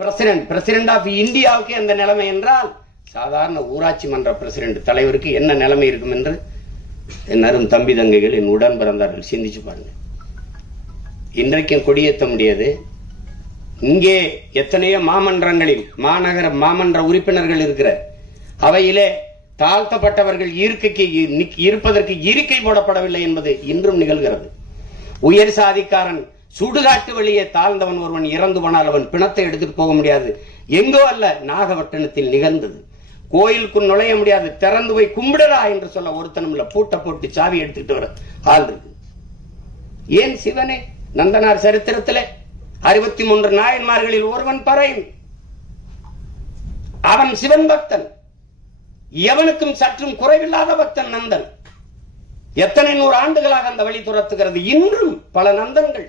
President president of இந்தியாவுக்கு எந்த நிலைமை என்றால் சாதாரண ஊராட்சி மன்ற பிரசிடென்ட் தலைவருக்கு என்ன நிலைமை இருக்கும் என்று என் அரும் தம்பி தங்கைகள் என் உடன் பிறந்தார்கள். சிந்திச்சு பாருங்க. இன்றைக்கும் கொடியேற்ற முடியாது. இங்கே எத்தனையோ மாமன்றங்களில் மாநகர மாமன்ற உறுப்பினர்கள் இருக்கிற அவையிலே தாழ்த்தப்பட்டவர்கள் இருக்கைக்கு இருப்பதற்கு இருக்கை போடப்படவில்லை என்பது இன்றும் நிகழ்கிறது. உயர் சாதிக்காரன் சுடுகாட்டு வழியே தாழ்ந்தவன் ஒருவன் இறந்து போனால் அவன் பிணத்தை எடுத்துட்டு போக முடியாது. எங்கோ அல்ல நாகப்பட்டினத்தில் நிகழ்ந்தது. கோயிலுக்குள் நுழைய முடியாது. திறந்து போய் கும்பிடடா என்று சொல்ல ஒருத்தனும் இல்ல. பூட்டை போட்டு சாவி எடுத்துட்டு வர ஆள் இருக்கு. ஏன் சிவனே? நந்தனார் சரித்திரத்திலே அறுபத்தி மூன்று நாயன்மார்களில் ஒருவன் பறையும் அவன் சிவன் பக்தன். எவனுக்கும் சற்றும் குறைவில்லாத பக்தன் நந்தன். எத்தனை நூறு ஆண்டுகளாக அந்த வழி துரத்துகிறது. இன்றும் பல நந்தன்கள்.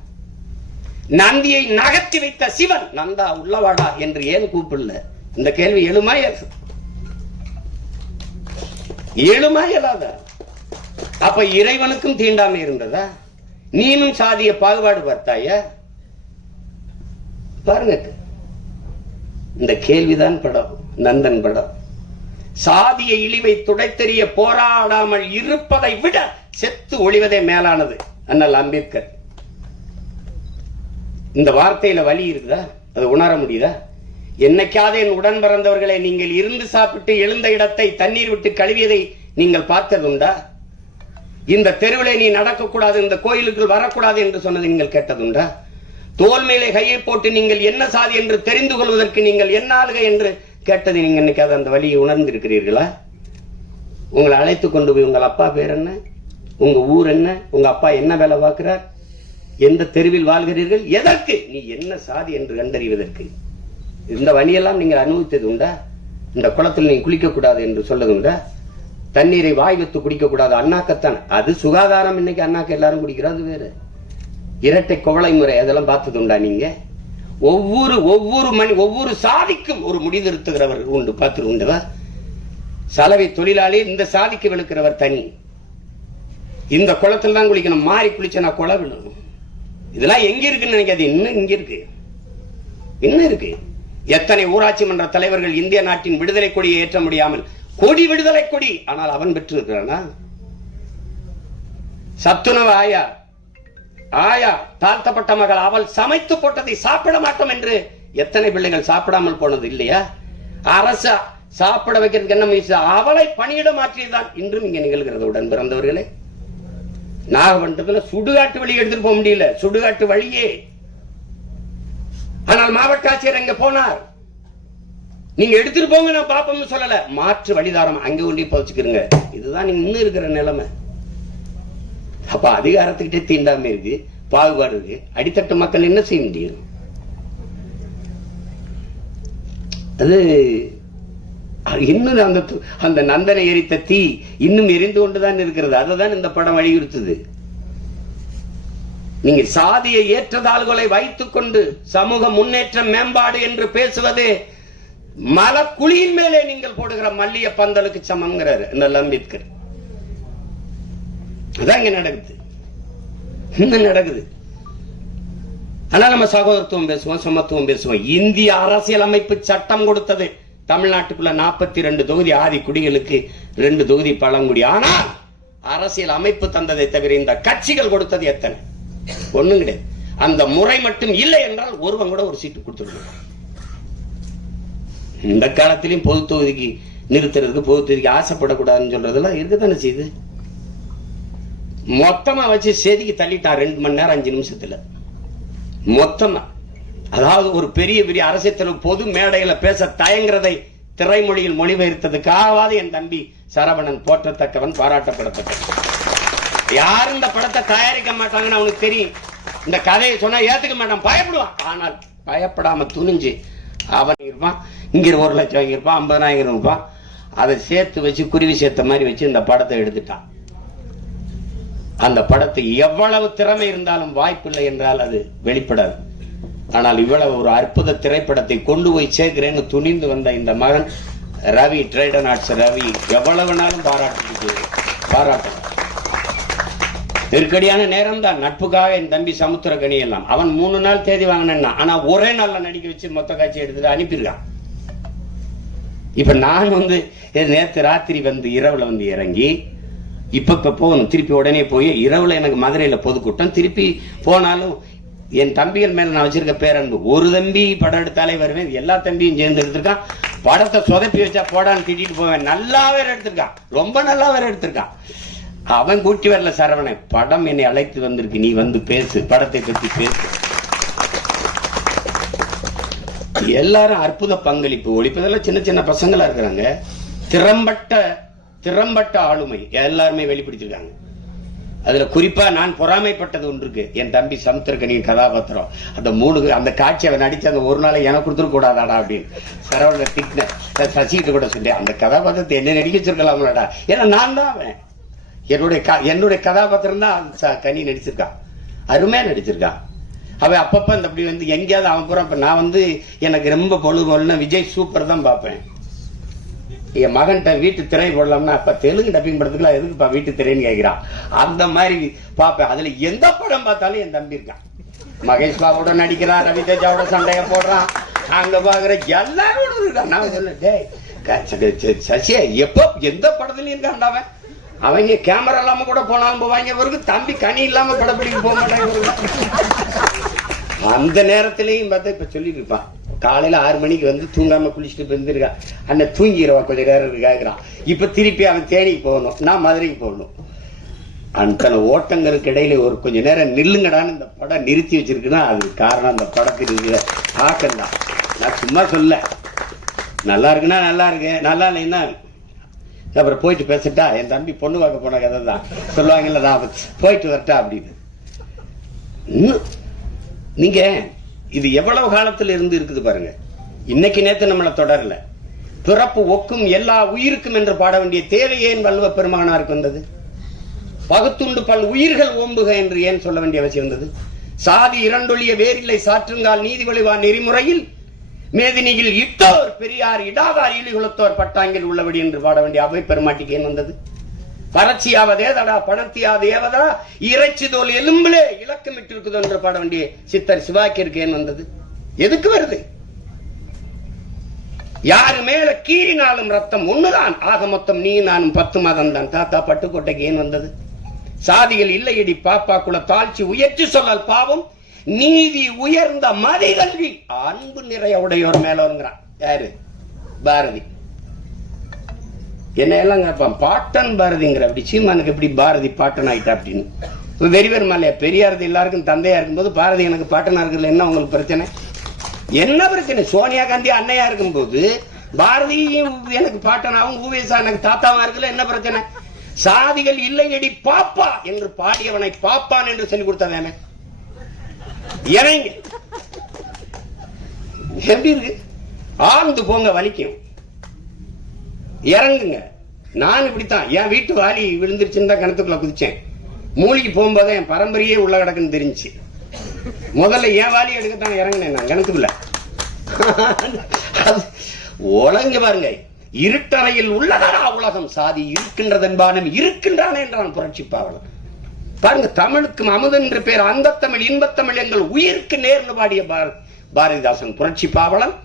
நந்தியை நகர்த்தி வைத்த சிவன். நந்தா உள்ளவாடா என்று ஏன் கூப்பிடல? இந்த கேள்வி எழுமா எழுமா இயலாதா அப்ப இறைவனுக்கும் தீண்டாமை இருந்ததா? நீனும் சாதிய பாகுபாடு பார்த்தாய? பாருங்க. இந்த கேள்விதான் படம் நந்தன் படம். சாதிய இழிவை துடைத்தெறிய போராடாமல் இருப்பதை விட செத்து ஒளிவதே மேலானது அண்ணல் அம்பேத்கர். இந்த வார்த்தையில வலி இருக்குதா? அது உணர முடியுதா? என்னைக்காவது என் உடன் பிறந்தவர்களை நீங்கள் இருந்து சாப்பிட்டு எழுந்த இடத்தை தண்ணீர் விட்டு கழுவியதை நீங்கள் பார்த்ததுண்டா? இந்த தெருவிலே நீ நடக்கக்கூடாது இந்த கோயிலுக்குள் வரக்கூடாது என்று சொன்னது நீங்கள் கேட்டதுண்டா? தோல் மேலே கையை போட்டு நீங்கள் என்ன சாதி என்று தெரிந்து கொள்வதற்கு நீங்கள் என்ன ஆளுக என்று கேட்டது நீங்கள் இன்னைக்கு அந்த வழியை உணர்ந்திருக்கிறீர்களா? உங்களை அழைத்து கொண்டு போய் உங்கள் அப்பா பேர் என்ன? உங்கள் ஊர் என்ன? உங்கள் அப்பா என்ன வேலை பார்க்குறார்? எந்த தெருவில் வாழ்கிறீர்கள்? எதற்கு? நீ என்ன சாதி என்று கண்டறிவதற்கு? இந்த வழியெல்லாம் நீங்கள் அனுபவித்தது உண்டா? இந்த குளத்தில் நீ குளிக்கக்கூடாது என்று சொல்லது உண்டா? தண்ணீரை வாய் வைத்து குடிக்கக்கூடாது. அண்ணாக்கத்தான். அது சுகாதாரம். இன்னைக்கு அண்ணாக்க எல்லாரும் குடிக்கிறாது வேறு. இரட்டை குவளை முறை. அதெல்லாம் பார்த்தது உண்டா நீங்க? ஒவ்வொரு ஒவ்வொரு மணி ஒவ்வொரு சாதிக்கும் ஒரு முடிதிருத்துகிறவர் உண்டு. பார்த்து உண்டுவா? சலவை தொழிலாளி இந்த சாதிக்கு வெளுக்கிறவர் தனி. இந்த குளத்தில் தான் குளிக்கணும். மாறி குளிச்சனா குளம் விழுணும் இதெல்லாம் எங்க இருக்குன்னு நினைக்காது இன்னும் இங்க இருக்கு. இன்னும் இருக்கு. எத்தனை ஊராட்சி மன்ற தலைவர்கள் இந்திய நாட்டின் விடுதலை கொடியை ஏற்ற முடியாமல் கொடி விடுதலை கொடி. ஆனால் அவன் பெற்று இருக்கிறானா சத்துணவு ஆயா. ஆயா தாழ்த்தப்பட்ட மகள் அவள் சமைத்து போட்டதை சாப்பிட மாட்டோம் என்று எத்தனை பிள்ளைகள் சாப்பிடாமல் போனது இல்லையா? அரசா சாப்பிட வைக்கிறதுக்கு என்ன முயற்சி? அவளை பணியிட மாற்றியதுதான் இன்றும் இங்க நிகழ்கிறது. உடன் பிறந்தவர்களே நாகப்பட்டினத்துல சுடுகாட்டு வழி எடுத்துட்டு போக முடியல. சுடுகாட்டு வழியே. ஆனால் மாவட்ட ஆட்சியர் அங்க போனார். நீங்க எடுத்துட்டு போங்க நான் பாப்போம்னு சொல்லல. மாற்று வழிதாரம் அங்க ஒண்டி போச்சுக்கிறங்க இதுதான் நீங்க இன்னும் இருக்கிற நிலைமை. அப்ப அதிகாரத்துக்கிட்டே தீண்டாம இருக்கு பாகுபாடு இருக்கு. அடித்தட்டு மக்கள் என்ன செய்ய முடியும்? அது இன்னும் அந்த அந்த நந்தனை எரித்த தீ இன்னும் எரிந்து கொண்டுதான் இருக்கிறது. அதுதான் இந்த படம் வலியுறுத்துது. நீங்க சாதியை ஏற்றதாள்களை வைத்துக் கொண்டு சமூக முன்னேற்றம் மேம்பாடு என்று பேசுவது மலக்குழியின் மேலே நீங்கள் போடுகிற மல்லிய பந்தலுக்கு சமங்கிறாரு இந்த அம்பேத்கர். அதான் இங்க நடக்குது. இன்னும் நடக்குது. ஆனா நம்ம சகோதரத்துவம் பேசுவோம் சமத்துவம் பேசுவோம். இந்திய அரசியல் அமைப்பு சட்டம் கொடுத்தது. தமிழ்நாட்டுக்குள்ள நாற்பத்தி ரெண்டு தொகுதி ஆதி குடிகளுக்கு ரெண்டு தொகுதி பழங்குடி ஆனால் அரசியல் அமைப்பு தந்ததை தவிர இந்த கட்சிகள் கொடுத்தது எத்தனை? ஒண்ணும் கிடையாது. அந்த முறை மட்டும் இல்லை என்றால் ஒருவன் கூட ஒரு சீட்டு கொடுத்துருக்கணும் இந்த காலத்திலையும் பொது தொகுதிக்கு நிறுத்துறதுக்கு பொது தொகுதிக்கு ஆசைப்படக்கூடாதுன்னு சொல்றதெல்லாம் இருக்குதானே செய்யுது மொத்தமா வச்சு செதுக்கி தள்ளிட்டான் ரெண்டு மணி நேரம் அஞ்சு நிமிஷத்துல. மொத்தமா. அதாவது ஒரு பெரிய பெரிய அரசியல் பொது மேடையில பேச தயங்குறதை திரைமொழியில் மொழிபெயர்த்ததுக்காகவாது என் தம்பி சரவணன் போற்றத்தக்கவன் பாராட்டப்படத்தக்கவன் யாரும் இந்த படத்தை தயாரிக்க மாட்டாங்கன்னு அவனுக்கு தெரியும். இந்த கதையை சொன்னா ஏத்துக்க மாட்டான் பயப்படுவான். ஆனால் பயப்படாம துணிஞ்சு அவன் இருப்பான். இங்க ஒரு லட்சம் வாங்கியிருப்பான் ஐம்பதனாயிரம் இருப்பான். அதை சேர்த்து வச்சு குருவி சேர்த்த மாதிரி வச்சு இந்த படத்தை எடுத்துட்டான். அந்த படத்தை எவ்வளவு திறமை இருந்தாலும் வாய்ப்பில்லை என்றால் அது வெளிப்படாது. ஆனால் இவ்வளவு ஒரு அற்புத திரைப்படத்தை கொண்டு போய் சேர்க்கிறேன்னு துணிந்து வந்த இந்த மகன் ரவி ட்ரேடன் ஆர்ட்ஸ் ரவி எவ்வளவு நாளும் பாராட்டு பாராட்டு. நெருக்கடியான நேரம் தான் நட்புக்காக என் தம்பி சமுத்திரகனி எல்லாம். அவன் மூணு நாள் தேதி வாங்கினா ஆனா ஒரே நாள்ல நடிக்க வச்சு மொத்த காட்சி எடுத்துட்டு அனுப்பியிருக்கான். இப்ப நான் வந்து நேத்து ராத்திரி வந்து இரவுல வந்து இறங்கி இப்ப இப்ப போகணும். திருப்பி உடனே போய் இரவுல எனக்கு மதுரையில பொதுக்கூட்டம். திருப்பி போனாலும் என் தம்பிகள் மேல நான் வச்சிருக்க பேரன்பு. ஒரு தம்பி படம் எடுத்தாலே வருவேன். எல்லா தம்பியும் சேர்ந்து எடுத்திருக்கான். படத்தை சொதப்பி வச்சா போடான்னு திட்டிட்டு போவேன். நல்லா வேற எடுத்திருக்கான். ரொம்ப நல்லா வேற எடுத்திருக்கான். அவன் கூட்டி வரல சரவணன். படம் என்னை அழைத்து வந்திருக்கு. நீ வந்து பேசு. படத்தை பத்தி பேசு. எல்லாரும் அற்புத பங்களிப்பு. ஒழிப்பதெல்லாம் சின்ன சின்ன பசங்களா இருக்கிறாங்க. திறம்பட்ட திறம்பட்ட ஆளுமை. எல்லாருமே வெளிப்படுத்திருக்காங்க அதுல குறிப்பா நான் பொறாமைப்பட்டது ஒன்று இருக்கு என் தம்பி சமுத்திரக்கனியின் கதாபாத்திரம். அந்த மூணு அந்த காட்சி அவன் நடிச்சு அந்த ஒரு நாளை எனக்கு கொடுத்துருக்கூடாதாடா அப்படின்னு. சரவண திட்டின. சசிகிட்ட கூட சொன்னேன் அந்த கதாபாத்திரத்தை என்ன நடிக்க வச்சிருக்கலாம்லடா ஏன்னா நான் தான் அவன். என்னுடைய க- என்னுடைய கதாபாத்திரம் தான் ச- கனி நடிச்சிருக்கான் அருமையா நடிச்சிருக்கான் அவன் அப்பப்ப இந்த அப்படி வந்து எங்கேயாவது அவன் போறான். இப்ப நான் வந்து எனக்கு ரொம்ப பொழுது விஜய் சூப்பர் தான் பார்ப்பேன். என் மகன்கிட்ட வீட்டு திரை போடலாம்னா அப்ப தெலுங்கு டப்பிங் படத்துக்குலாம் எதுக்குப்பா வீட்டு திரைன்னு கேட்கிறான் அந்த மாதிரி பார்ப்பேன் அதுல எந்த படம் பார்த்தாலும் என் தம்பி இருக்கான். மகேஷ் பாபோட நடிக்கிறான் ரவி தேஜாவோட சண்டையை போடுறான். அங்க பாக்குற எல்லாரோட இருக்கான் நான் சொல்ல டேய் சசியா எப்போ எந்த படத்துலயும் இருக்கான்டா அவன். அவங்க கேமரா இல்லாம கூட போனாலும் போவாங்க. இவருக்கு தம்பி கனி இல்லாம படப்பிடிக்க போக மாட்டாங்க. அந்த நேரத்திலையும் பார்த்தா இப்ப சொல்லிட்டு இருப்பான். காலையில் ஆறு மணிக்கு வந்து தூங்காமல் குளிச்சுட்டு இப்ப இருந்திருக்கான் அண்ணன் தூங்கிடுவான் கொஞ்ச நேரம் இருக்காங்கிறான் இப்போ திருப்பி அவன் தேனிக்கு போகணும். நான் மதுரைக்கு போகணும். அத்தனை ஓட்டங்களுக்கு இடையில ஒரு கொஞ்ச நேரம் நில்லுங்கடான்னு இந்த படம் நிறுத்தி வச்சிருக்குன்னா அது காரணம் அந்த படத்தில் இருக்கிற தாக்கம் தான் நான் சும்மா சொல்ல. நல்லா இருக்குன்னா நல்லா இருக்கு. நல்லா இல்லைன்னா அப்புறம் போயிட்டு பேசிட்டா என் தம்பி பொண்ணு பார்க்க போன கதை தான். சொல்லுவாங்கல்ல நான் போயிட்டு வரட்டா அப்படின்னு. இன்னும் நீங்க இது எவ்வளவு காலத்தில் இருந்து இருக்குது பாருங்க. இன்னைக்கு நேத்து நம்மளை தொடரல. பிறப்பு ஒக்கும் எல்லா உயிருக்கும் என்று பாட வேண்டிய தேவை ஏன் வல்லுவ பெருமானாருக்கு வந்தது? பகுத்துண்டு பல் உயிர்கள் ஓம்புக என்று ஏன் சொல்ல வேண்டிய அவசியம் வந்தது? சாதி இரண்டொழிய வேரில்லை சாற்றுங்கால் நீதி வழிவா நெறிமுறையில் மேதினியில் இட்டோர் பெரியார் இடாதார் இழிகுலத்தோர் பட்டாங்கில் உள்ளபடி என்று பாட வேண்டிய அவை பெருமாட்டிக்கு ஏன் வந்தது? பரட்சியாவதேதடா பணத்தியாதேவதா இறைச்சி தோல் எலும்பிலே இலக்கமிட்டு இருக்குது என்று பாட வேண்டிய சித்தர் சிவாக்கிற்கு ஏன் வந்தது. எதுக்கு வருது? யாரு மேல கீறினாலும் ரத்தம் ஒண்ணுதான். ஆக மொத்தம் நீ நானும் பத்து மாதம் தான் தாத்தா பட்டுக்கோட்டைக்கு ஏன் வந்தது? சாதிகள் இல்லையடி பாப்பா குல தாழ்ச்சி உயர்ச்சி சொல்லல் பாவம். நீதி உயர்ந்த மதிகல்வி. அன்பு நிறைய உடையோர் மேலோங்கிறான் யாரு? பாரதி. என்னையெல்லாம் கேட்பான் பாட்டன் பாரதிங்கிற அப்படி சீமானுக்கு எப்படி பாரதி பாட்டன் ஆயிட்டா அப்படின்னு? இப்போ வெறிவர் மலையா பெரியாரது எல்லாருக்கும் தந்தையாக இருக்கும்போது பாரதி எனக்கு பாட்டனாக இருக்கிறது என்ன உங்களுக்கு பிரச்சனை? என்ன பிரச்சனை? சோனியா காந்தி அன்னையாக இருக்கும்போது பாரதியும் எனக்கு பாட்டனாவும் ஊவேசா எனக்கு தாத்தாவும் இருக்குல்ல என்ன பிரச்சனை? சாதிகள் இல்லையடி பாப்பா என்று பாடியவனை பாப்பான் என்று சொல்லி கொடுத்தவன் இறங்க. எப்படி இருக்கு? ஆழ்ந்து போங்க வலிக்கும். இறங்குங்க. நான் இப்படித்தான். என் வீட்டு வாலி விழுந்துருச்சுன்னு தான் கிணத்துக்குள்ள குதிச்சேன். மூலிக்கு போகும்போது என் பரம்பரையே உள்ள கிடக்குன்னு தெரிஞ்சுச்சு. முதல்ல என் வாலி எடுக்கத்தான் இறங்கினேன் நான் கிணத்துக்குள்ள. உலங்க பாருங்க. இருட்டறையில் உள்ளதடா உலகம். சாதி இருக்கின்றதென்பானும் இருக்கின்றானே என்றான் புரட்சி பாவலன். பாருங்க தமிழுக்கும் அமுதன் என்ற பேர் அந்த தமிழ் இன்பத்தமிழ் எங்கள் உயிருக்கு நேர்ந்து பாடிய பாரதிதாசன் புரட்சி பாவலன்.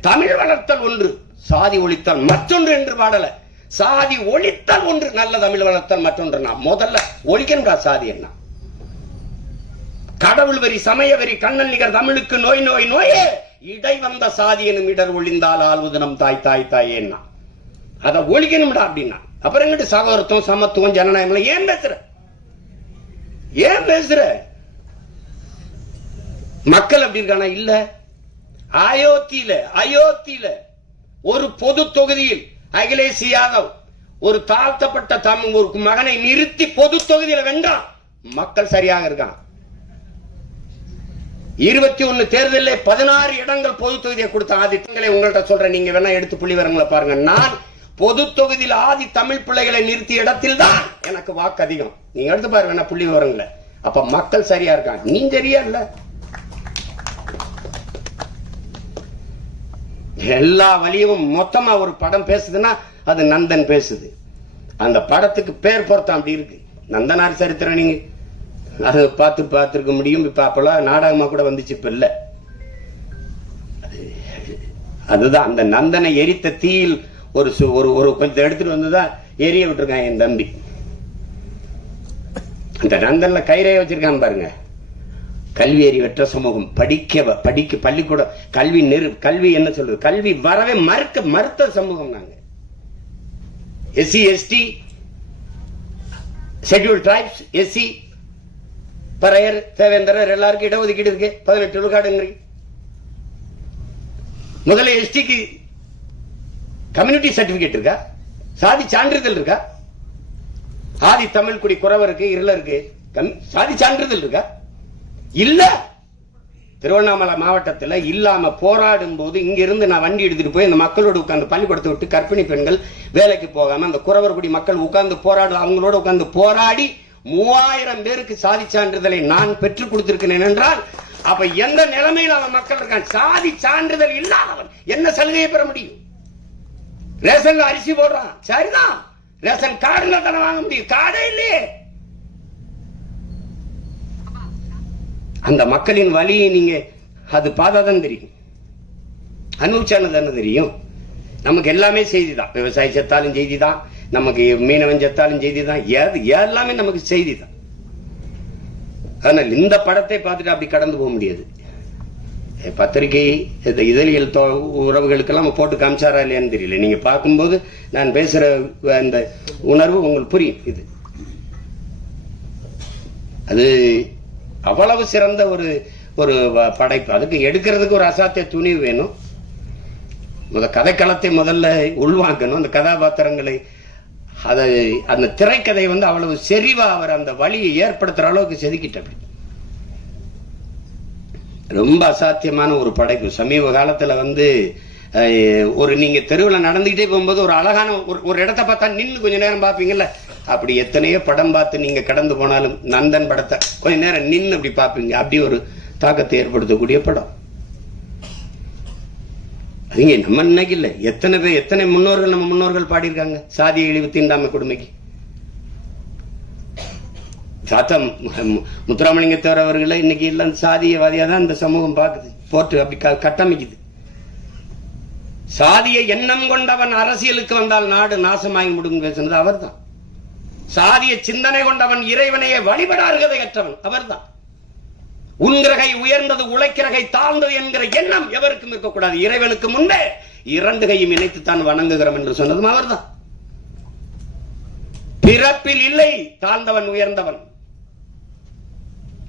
தமிழ் வளர்த்தல் ஒன்று. சாதி ஒழித்தல் மற்றொன்று என்று பாடல. சாதி ஒழித்தல் ஒன்று நல்ல தமிழ் வளர்த்தல் மற்றொன்று நான் முதல்ல ஒழிக்கின்றா சாதி என்ன? கடவுள் வரி சமய வரி கண்ணன் நிகர் தமிழுக்கு நோய் நோய் நோயே. இடை வந்த சாதி எனும் இடர் ஒளிந்தால் ஆள்வது நம் தாய் தாய் தாய் என்ன? அதை ஒழிக்கணும்டா அப்படின்னா. அப்புறம் எங்கிட்ட சகோதரத்துவம் சமத்துவம் ஜனநாயகம் ஏன் பேசுற? ஏன் பேசுற? மக்கள் அப்படி இருக்கானா? இல்ல. அயோத்தியில அயோத்தியில. ஒரு பொது தொகுதியில் அகிலேஷ் யாதவ் ஒரு தாழ்த்தப்பட்ட தமிழ் ஒரு மகனை நிறுத்தி பொது தொகுதியில வென்றான் மக்கள் சரியாக இருக்கான் இருபத்தி ஒன்னு தேர்தலில் பதினாறு இடங்கள் பொது தொகுதியை கொடுத்த ஆதி திங்களை உங்கள்கிட்ட சொல்றேன். நீங்க வேணா எடுத்து புள்ளி வரங்களை பாருங்க. நான் பொது தொகுதியில் ஆதி தமிழ் பிள்ளைகளை நிறுத்திய இடத்தில் தான் எனக்கு வாக்கு அதிகம். நீங்க எடுத்து பாருங்க வேணா புள்ளி விவரங்களை. அப்ப மக்கள் சரியா இருக்காங்க. நீ சரியா இல்லை. எல்லா வழியும் மொத்தமா ஒரு படம் பேசுதுன்னா அது நந்தன் பேசுது. அந்த படத்துக்கு பேர் பொருத்தம் அப்படி இருக்கு. நந்தனார் சரித்திரம் நீங்க. அது பார்த்து பார்த்துருக்க முடியும். இப்ப அப்பெல்லாம் நாடகமா கூட வந்துச்சு இப்ப இல்ல. அதுதான். அந்த நந்தனை எரித்த தீயில் ஒரு சு- ஒரு ஒரு கொஞ்சம் எடுத்துட்டு வந்துதான் எரிய விட்டுருக்கான் என் தம்பி. அந்த நந்தன்ல கயிறைய வச்சிருக்கான் பாருங்க. கல்வி அறிவற்ற சமூகம். படிக்க படிக்க பள்ளிக்கூடம் கல்வி நிறு கல்வி என்ன சொல்றது? கல்வி வரவே மறுக்க மறுத்த சமூகம் நாங்க. SC ST schedule tribes SC Paraiyar Devendrar எல்லாருக்கும் இடஒதுக்கீடு இருக்கு. பதினெட்டு விழுக்காடுங்கிறீங்க முதல்ல எஸ்டிக்கு கம்யூனிட்டி சர்டிபிகேட் இருக்கா? சாதி சான்றிதழ் இருக்கா? ஆதி தமிழ் குடி குறவருக்கு இருளருக்கு சாதி சான்றிதழ் இருக்கா? இல்ல. திருவண்ணாமலை மாவட்டத்தில் இல்லாம போராடும் போது இங்கிருந்து நான் வண்டி எடுத்துட்டு போய் அந்த மக்களோடு உட்கார்ந்து பள்ளிக்கூடத்தை விட்டு கர்ப்பிணி பெண்கள் வேலைக்கு போகாம அந்த குறவர்குடி மக்கள் உட்கார்ந்து போராடு அவங்களோட உட்கார்ந்து போராடி மூவாயிரம் பேருக்கு சாதி சான்றிதழை நான் பெற்றுக் கொடுத்திருக்கிறேன் என்றால் அப்ப எந்த நிலைமையில் அவன் மக்கள் இருக்கான்? சாதி சான்றிதழ் இல்லாதவன். என்ன சலுகையை பெற முடியும்? ரேஷன்ல அரிசி போடுறான். சரிதான். ரேஷன் கார்டுல தானே வாங்க முடியும். கார்டே இல்லையே. அந்த மக்களின் வழியை நீங்க அது பார்த்தாதான் தெரியும். அனுபவிச்சானது தானே தெரியும். நமக்கு எல்லாமே செய்தி தான் விவசாயி செத்தாலும் செய்தி தான் நமக்கு மீனவன் செத்தாலும் செய்தி தான் ஏது எல்லாமே நமக்கு செய்தி தான் ஆனால் இந்த படத்தை பார்த்துட்டு அப்படி கடந்து போக முடியாது. பத்திரிகை இந்த இதழியல் உறவுகளுக்கெல்லாம் நம்ம போட்டு காமிச்சாரா இல்லையான்னு தெரியல. நீங்க பார்க்கும்போது நான் பேசுற அந்த உணர்வு உங்களுக்கு புரியும் இது. அது அவ்வளவு சிறந்த ஒரு ஒரு வ- படைப்பு. அதுக்கு எடுக்கிறதுக்கு ஒரு அசாத்திய துணிவு வேணும். முத கதைக்களத்தை முதல்ல உள்வாங்கணும். அந்த கதாபாத்திரங்களை அதை அந்த திரைக்கதை வந்து அவ்வளவு செறிவா அவர் அந்த வழியை ஏற்படுத்துற அளவுக்கு செதுக்கிட்டார். ரொம்ப அசாத்தியமான ஒரு படைப்பு. சமீப காலத்துல வந்து ஒரு நீங்க தெருவில் நடந்துகிட்டே போகும்போது ஒரு அழகான ஒரு ஒரு இடத்த பார்த்தா நின்று கொஞ்ச நேரம் பார்ப்பீங்கல்ல? அப்படி எத்தனையோ படம் பார்த்து நீங்க கடந்து போனாலும் நந்தன் படத்தை கொஞ்ச நேரம் நின்று அப்படி பார்ப்பீங்க. அப்படி ஒரு தாக்கத்தை ஏற்படுத்தக்கூடிய படம். அதுங்க நம்ம இன்னைக்கு இல்ல. எத்தனை பேர் எத்தனை முன்னோர்கள் நம்ம முன்னோர்கள் பாடியிருக்காங்க? சாதி இழிவு தீண்டாமை கொடுமைக்கு. சாத்தம் முத்துராமலிங்கத்தவர் அவர்களை இன்னைக்கு எல்லாம் சாதியவாதியா தான் இந்த சமூகம் பார்க்குது. போட்டு அப்படி கட்டமைக்குது. சாதிய எண்ணம் கொண்டவன் அரசியலுக்கு வந்தால் நாடு நாசமாகி முடியும் பேசுனது அவர்தான். சாதிய சிந்தனை கொண்டவன் இறைவனையே வழிபட அருகதையற்றவன் அவர்தான் உன்கிரகை உயர்ந்தது உழைக்கிறகை தாழ்ந்தது என்கிற எண்ணம் எவருக்கும் இருக்கக்கூடாது. இறைவனுக்கு முன்பே இரண்டு கையும் இணைத்துத்தான் வணங்குகிறோம் என்று சொன்னதும் அவர்தான். பிறப்பில் இல்லை தாழ்ந்தவன் உயர்ந்தவன்.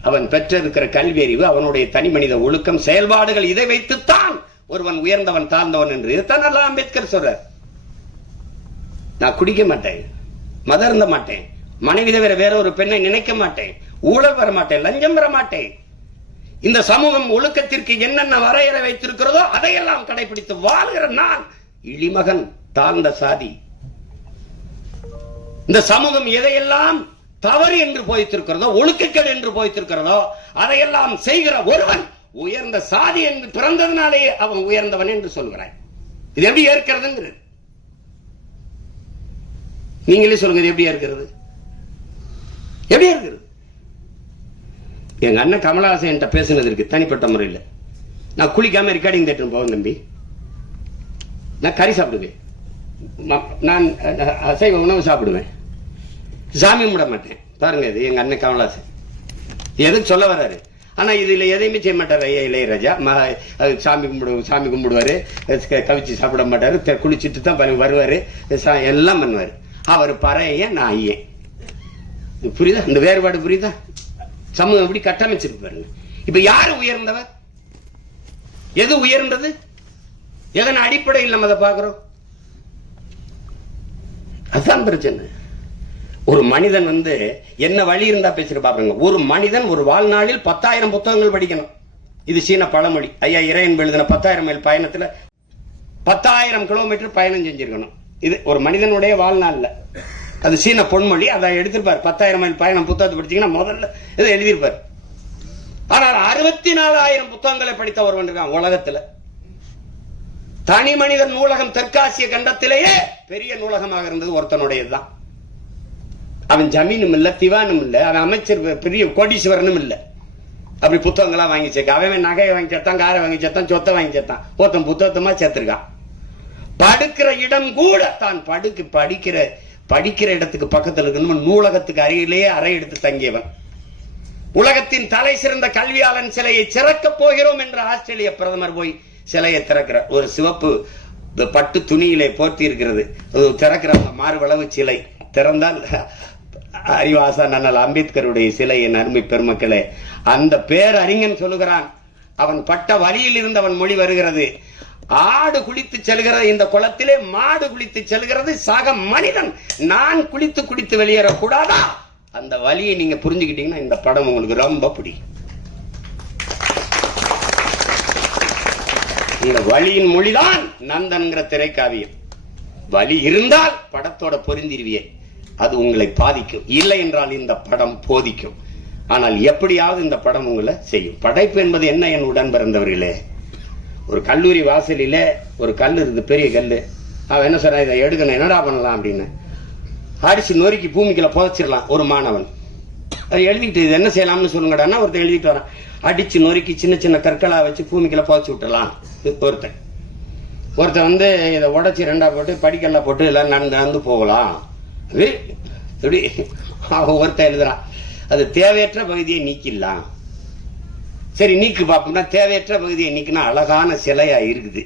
அவன் பெற்றிருக்கிற கல்வி அறிவு அவனுடைய தனி மனித ஒழுக்கம் செயல்பாடுகள் இதை வைத்துத்தான் ஒருவன் உயர்ந்தவன் தாழ்ந்தவன் என்று. இதுதான் நல்லா அம்பேத்கர் சொல்றார். நான் குடிக்க மாட்டேன். மதர்ந்த இருந்த மாட்டேன். மனைவி தவிர வேற ஒரு பெண்ணை நினைக்க மாட்டேன். ஊழல் வர மாட்டேன். லஞ்சம் பெற மாட்டேன். இந்த சமூகம் ஒழுக்கத்திற்கு என்னென்ன வரையறை வைத்திருக்கிறதோ அதையெல்லாம் கடைபிடித்து வாழ்கிற நான் இழிமகன் தாழ்ந்த சாதி. இந்த சமூகம் எதையெல்லாம் தவறு என்று போய்த்திருக்கிறதோ ஒழுக்கக்கேடு என்று போய்த்திருக்கிறதோ அதையெல்லாம் செய்கிற ஒருவன் உயர்ந்த சாதி என்று பிறந்ததுனாலேயே அவன் உயர்ந்தவன் என்று சொல்கிறான் இது எப்படி ஏற்கிறதுங்கிறது? நீங்களே சொல்லுங்க இது இருக்கிறது? எப்படியா இருக்கிறது? எங்க அண்ணன் கமலஹாசன் என்கிட்ட பேசுனது இருக்கு தனிப்பட்ட முறையில். நான் குளிக்காம ரெக்கார்டிங் தேட்டர் போவேன் தம்பி. நான் கறி சாப்பிடுவேன். நான் அசைவ உணவு சாப்பிடுவேன். சாமி கும்பிட மாட்டேன். பாருங்க இது எங்க அண்ணன் கமலஹாசன். எதுக்கு சொல்ல வர்றாரு? ஆனா இதுல எதையுமே செய்ய மாட்டாரு ஐயா இளையராஜா. ம- சாமி கும்பிடு சாமி கும்பிடுவாரு. க- கவிச்சு சாப்பிட மாட்டாரு. குளிச்சுட்டு தான் வருவாரு. சா- எல்லாம் பண்ணுவாரு. அவர் பறைய நான் ஐயன் புரியுதா? இந்த வேறுபாடு புரியுதா? சமூகம் எப்படி கட்டமைச்சிருப்பாருங்க இப்ப யாரு உயர்ந்தவர்? எது உயர்ந்தது? எதன் அடிப்படையில் நம்ம அதை பார்க்கிறோம்? அதுதான் பிரச்சனை. ஒரு மனிதன் வந்து என்ன வழி இருந்தா பேசிட்டு பாருங்க ஒரு மனிதன் ஒரு வாழ்நாளில் பத்தாயிரம் புத்தகங்கள் படிக்கணும். இது சீன பழமொழி. ஐயா இறையன் எழுதின பத்தாயிரம் மைல் பயணத்துல பத்தாயிரம் கிலோமீட்டர் பயணம் செஞ்சிருக்கணும். இது ஒரு மனிதனுடைய வாழ்நாள்ல அது சீன பொன்மொழி அதை எடுத்திருப்பார். பத்தாயிரம் மைல் பயணம் புத்தகத்தை படிச்சீங்கன்னா முதல்ல இதை எழுதியிருப்பார். ஆனால் அறுபத்தி நாலாயிரம் புத்தகங்களை படித்த ஒருவன் இருக்கான் உலகத்துல. தனி மனிதன் நூலகம் தெற்காசிய கண்டத்திலேயே பெரிய நூலகமாக இருந்தது ஒருத்தனுடையதுதான். அவன் ஜமீனும் இல்லை திவானும் இல்ல அவன் அமைச்சர் பெரிய கோடீஸ்வரனும் இல்ல. அப்படி புத்தகங்களா வாங்கி சேர்க்க. அவன் நகையை வாங்கி சேர்த்தான் காரை வாங்கி சேர்த்தான் சொத்தை வாங்கி சேர்த்தான். ஒருத்தன் புத்தகத்தமா சேர்த்திருக்கான். படுக்கிற இடம் கூட தான் படுக்கு படிக்கிற படிக்கிற இடத்துக்கு பக்கத்துல இருக்கணும் நூலகத்துக்கு அருகிலேயே அறை எடுத்து தங்கியவன். உலகத்தின் தலை சிறந்த கல்வியாளன் சிலையை சிறக்க போகிறோம் என்று ஆஸ்திரேலிய பிரதமர் போய் சிலையை திறக்கிறார் ஒரு சிவப்பு பட்டு துணியிலே போர்த்தி இருக்கிறது திறக்கிற அந்த மார்பளவு சிலை. திறந்தால் அறிவாசா நன்னல் அம்பேத்கருடைய சிலையின் அருமை பெருமக்களே. அந்த பேரறிஞன் சொல்லுகிறான் அவன் பட்ட வழியில் இருந்து அவன் மொழி வருகிறது. ஆடு குளித்து செல்கிற இந்த குளத்திலே மாடு குளித்து செல்கிறது சக மனிதன். நான் குளித்து குடித்து வெளியேறக்கூடாதா? அந்த வழியை நீங்க புரிஞ்சுக்கிட்டீங்கன்னா இந்த படம் உங்களுக்கு ரொம்ப பிடிக்கும். இந்த வழியின் மொழிதான் நந்தன்கிற திரைக்காவியம். வழி இருந்தால் படத்தோட பொருந்திருவியே. அது உங்களை பாதிக்கும். இல்லை என்றால் இந்த படம் போதிக்கும். ஆனால் எப்படியாவது இந்த படம் உங்களை செய்யும். படைப்பு என்பது என்ன என் உடன் பிறந்தவர்களே? ஒரு கல்லூரி வாசலில் ஒரு கல் இருக்குது பெரிய கல் அவன் என்ன சொல்கிறான் இதை எடுக்கணும் என்னடா பண்ணலாம் அப்படின்னு. அடிச்சு நொறுக்கி பூமிக்குள்ள புதைச்சிடலாம் ஒரு மாணவன். அது எழுதிட்டு இது என்ன செய்யலாம்னு சொல்லுங்கடான்னா ஒருத்தன் எழுதிட்டு வரான். அடிச்சு நொறுக்கி சின்ன சின்ன கற்களாக வச்சு பூமிக்குள்ள புதைச்சி விட்டுறலாம் ஒருத்தன். ஒருத்தன் வந்து இதை உடைச்சி ரெண்டா போட்டு படிக்கல்ல போட்டு எல்லாம் நடந்து நடந்து போகலாம். அது இப்படி அவன் ஒருத்தன் எழுதுறான். அது தேவையற்ற பகுதியை நீக்கிடலாம். சரி நீக்கு பார்ப்போம்னா தேவையற்ற பகுதியை நீக்கினா அழகான சிலையா இருக்குது.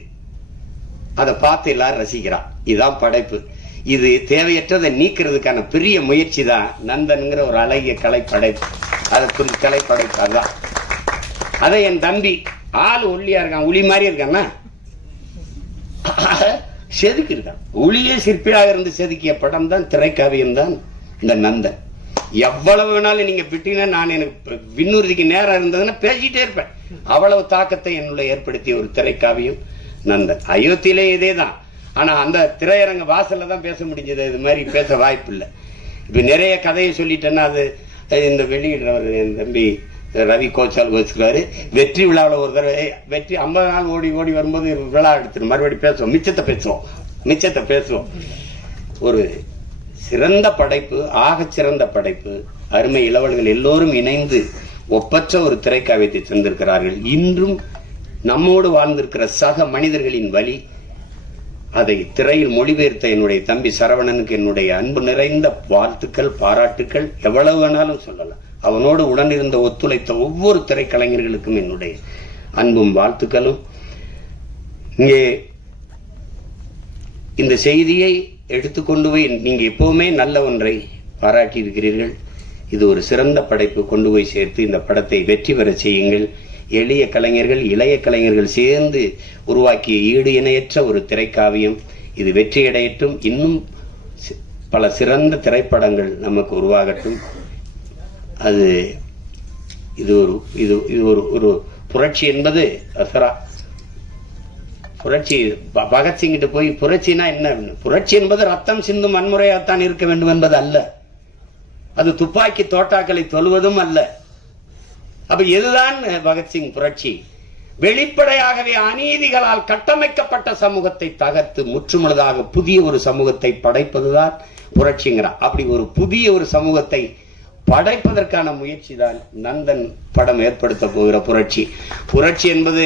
அதை பார்த்து எல்லாரும் ரசிக்கிறான் இதுதான் படைப்பு. இது தேவையற்றதை நீக்கிறதுக்கான பெரிய முயற்சி தான் நந்தனுங்கிற ஒரு அழகிய கலை படைப்பு. அதை குறி கலை படைப்பு அதுதான். அதை என் தம்பி ஆள் ஒல்லியா இருக்கான். உளி மாதிரி இருக்கான்னா? செதுக்கி இருக்கான் ஒளியே சிற்பியாக இருந்து செதுக்கிய படம் தான் திரைக்காவியம் தான் இந்த நந்தன். எவ்வளவு வேணாலும் நீங்க விட்டீங்கன்னா நான் எனக்கு விண்ணுறுதிக்கு நேரம் இருந்ததுன்னா பேசிட்டே இருப்பேன். அவ்வளவு தாக்கத்தை என்னுள்ள ஏற்படுத்திய ஒரு திரைக்காவியம் நந்தன் அயோத்தியிலே இதே தான் ஆனா அந்த திரையரங்க வாசல்ல தான் பேச முடிஞ்சது. இது மாதிரி பேச வாய்ப்பு இல்லை இப்ப நிறைய கதையை சொல்லிட்டேன்னா அது இந்த வெளியிடுறவர் என் தம்பி ரவி கோச்சால் வச்சுக்கிறாரு வெற்றி விழாவில் ஒரு தடவை வெற்றி ஐம்பது நாள் ஓடி ஓடி வரும்போது விழா எடுத்துட்டு மறுபடியும் பேசுவோம். மிச்சத்தை பேசுவோம். மிச்சத்தை பேசுவோம். ஒரு சிறந்த படைப்பு ஆக சிறந்த படைப்பு அருமை இளவல்கள் எல்லோரும் இணைந்து ஒப்பற்ற ஒரு திரைக்காவியத்தை தந்திருக்கிறார்கள். இன்றும் நம்மோடு வாழ்ந்திருக்கிற சக மனிதர்களின் வழி அதை திரையில் மொழிபெயர்த்த என்னுடைய தம்பி சரவணனுக்கு என்னுடைய அன்பு நிறைந்த வாழ்த்துக்கள் பாராட்டுக்கள் எவ்வளவு வேணாலும் சொல்லலாம். அவனோடு உடனிருந்த ஒத்துழைத்த ஒவ்வொரு திரைக்கலைஞர்களுக்கும் என்னுடைய அன்பும் வாழ்த்துக்களும். இங்கே இந்த செய்தியை எடுத்துக்கொண்டு போய் நீங்கள் எப்போவுமே நல்ல ஒன்றை பாராட்டி இருக்கிறீர்கள். இது ஒரு சிறந்த படைப்பு. கொண்டு போய் சேர்த்து இந்த படத்தை வெற்றி பெற செய்யுங்கள். எளிய கலைஞர்கள் இளைய கலைஞர்கள் சேர்ந்து உருவாக்கிய ஈடு இணையற்ற ஒரு திரைக்காவியம். இது வெற்றியடையட்டும். இன்னும் பல சிறந்த திரைப்படங்கள் நமக்கு உருவாகட்டும். அது இது ஒரு இது இது ஒரு ஒரு புரட்சி என்பது அசரா புரட்சி பகத்சிங்கிட்ட போய் புரட்சினா என்ன? புரட்சி என்பது ரத்தம் சிந்தும் வன்முறையாகத்தான் இருக்க வேண்டும் என்பது அல்ல. அது துப்பாக்கி தோட்டாக்களை தொழுவதும் அல்ல. அப்ப எதுதான் பகத்சிங் புரட்சி. வெளிப்படையாகவே அநீதிகளால் கட்டமைக்கப்பட்ட சமூகத்தை தகர்த்து முற்றுமுழுதாக புதிய ஒரு சமூகத்தை படைப்பதுதான் புரட்சிங்கிறான் அப்படி ஒரு புதிய ஒரு சமூகத்தை படைப்பதற்கான முயற்சி தான் நந்தன் படம் ஏற்படுத்த போகிற புரட்சி. புரட்சி என்பது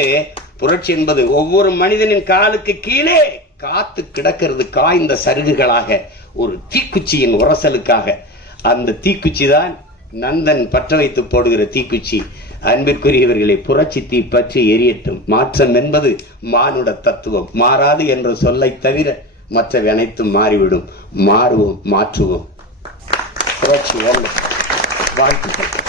புரட்சி என்பது ஒவ்வொரு மனிதனின் காலுக்கு கீழே காத்து கிடக்கிறது காய்ந்த சருகுகளாக ஒரு தீக்குச்சியின் உரசலுக்காக. அந்த தீக்குச்சி தான் நந்தன் பற்ற வைத்து போடுகிற தீக்குச்சி. அன்பிற்குரியவர்களை புரட்சி தீ பற்றி எரியட்டும். மாற்றம் என்பது மானுட தத்துவம். மாறாது என்ற சொல்லை தவிர மற்றவை அனைத்தும் மாறிவிடும். மாறுவோம் மாற்றுவோம். புரட்சி வெல்லும். வாழ்த்துக்கள்.